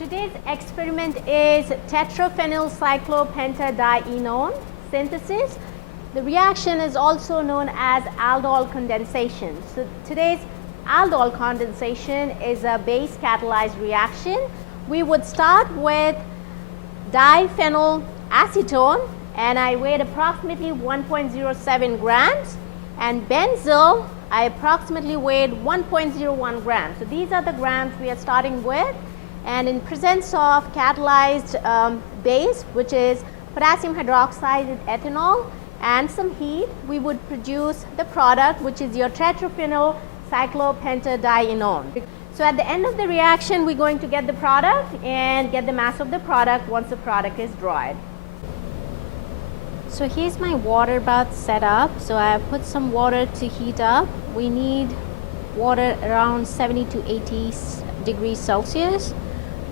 Today's experiment is tetraphenyl cyclopentadienone synthesis. The reaction is also known as aldol condensation. So today's aldol condensation is a base catalyzed reaction. We would start with diphenyl acetone, and I weighed approximately 1.07 grams, and benzyl I approximately weighed 1.01 grams. So these are the grams we are starting with, and in presence of catalyzed base, which is potassium hydroxide with ethanol and some heat, we would produce the product, which is your tetraphenyl cyclopentadienone. So at the end of the reaction, we're going to get the product and get the mass of the product once the product is dried. So here's my water bath set up. So I have put some water to heat up. We need water around 70 to 80 degrees Celsius.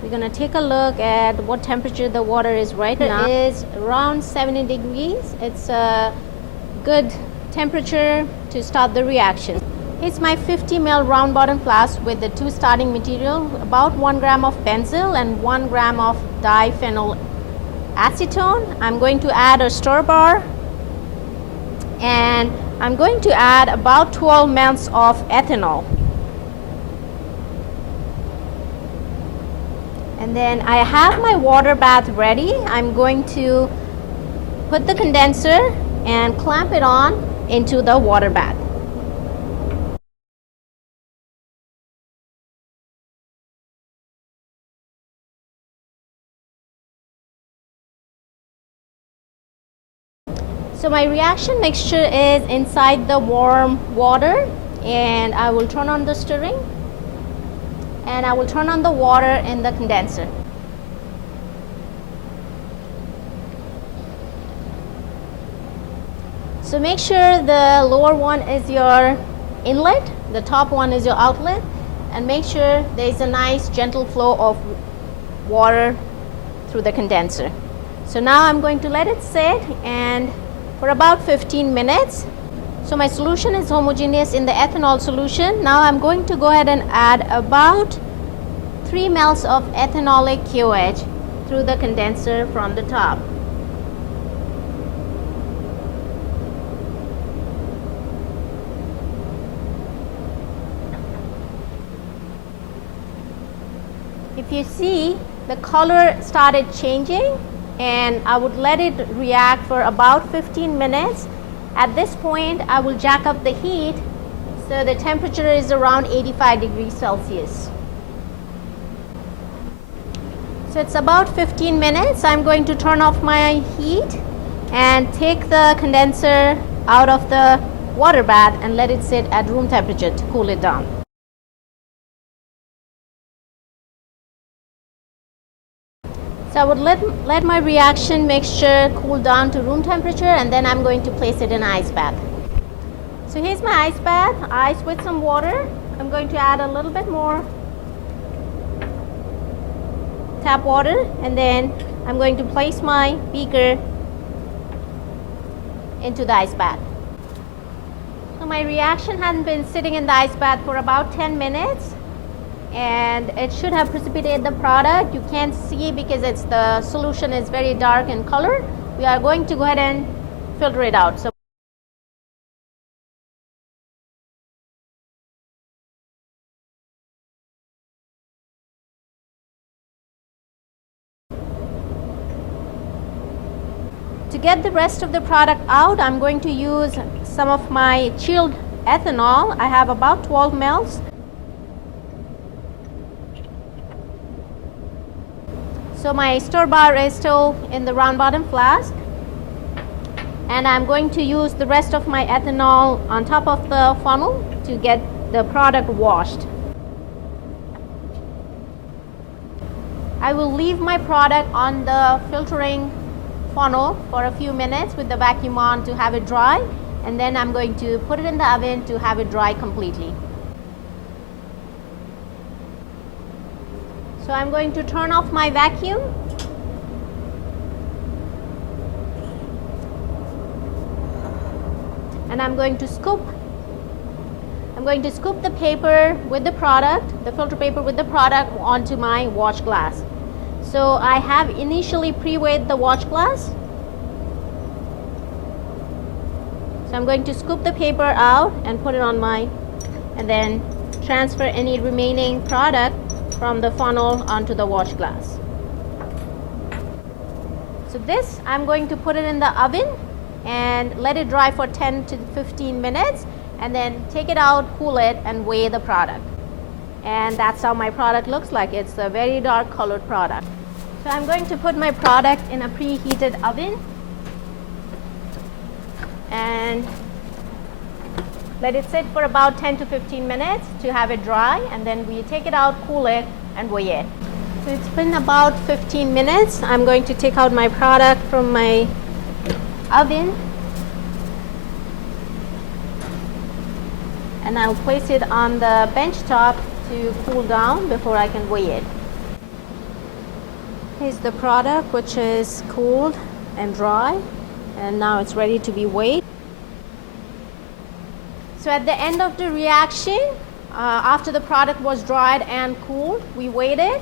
We're going to take a look at what temperature the water is right now. It is around 70 degrees. It's a good temperature to start the reaction. Here's my 50 ml round bottom flask with the two starting material, about 1 gram of benzyl and 1 gram of diphenyl acetone. I'm going to add a stir bar, and I'm going to add about 12 ml of ethanol. And then I have my water bath ready. I'm going to put the condenser and clamp it on into the water bath. So my reaction mixture is inside the warm water, and I will turn on the stirring, and I will turn on the water in the condenser. So make sure the lower one is your inlet, the top one is your outlet, and make sure there is a nice gentle flow of water through the condenser. So now I'm going to let it sit and for about 15 minutes. So my solution is homogeneous in the ethanol solution. Now I'm going to go ahead and add about 3 ml of ethanolic KOH through the condenser from the top. If you see, the color started changing, and I would let it react for about 15 minutes. At this point, I will jack up the heat so the temperature is around 85 degrees Celsius. So it's about 15 minutes. I'm going to turn off my heat and take the condenser out of the water bath and let it sit at room temperature to cool it down. So I would let my reaction mixture cool down to room temperature, and then I'm going to place it in an ice bath. So here's my ice bath, ice with some water. I'm going to add a little bit more tap water, and then I'm going to place my beaker into the ice bath. So my reaction has been sitting in the ice bath for about 10 minutes. And it should have precipitated the product. You can't see because the solution is very dark in color. We are going to go ahead and filter it out. So to get the rest of the product out, I'm going to use some of my chilled ethanol. I have about 12 ml. So my stir bar is still in the round bottom flask, and I'm going to use the rest of my ethanol on top of the funnel to get the product washed. I will leave my product on the filtering funnel for a few minutes with the vacuum on to have it dry, and then I'm going to put it in the oven to have it dry completely. So I'm going to turn off my vacuum, and I'm going to scoop the paper with the product, the filter paper with the product onto my wash glass. So I have initially pre-weighed the watch glass. So I'm going to scoop the paper out and put it on and then transfer any remaining product from the funnel onto the watch glass. So this, I'm going to put it in the oven and let it dry for 10 to 15 minutes and then take it out, cool it, and weigh the product. And that's how my product looks like. It's a very dark colored product. So I'm going to put my product in a preheated oven and let it sit for about 10 to 15 minutes to have it dry, and then we take it out, cool it, and weigh it. So it's been about 15 minutes. I'm going to take out my product from my oven and I'll place it on the bench top to cool down before I can weigh it. Here's the product, which is cooled and dry, and now it's ready to be weighed. So at the end of the reaction, after the product was dried and cooled, we weighed it.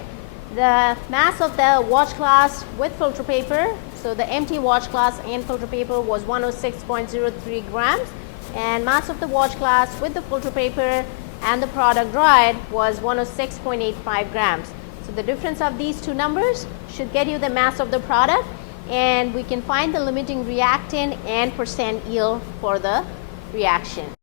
The mass of the watch glass with filter paper, so the empty watch glass and filter paper, was 106.03 grams, and mass of the watch glass with the filter paper and the product dried was 106.85 grams. So the difference of these two numbers should get you the mass of the product, and we can find the limiting reactant and percent yield for the reaction.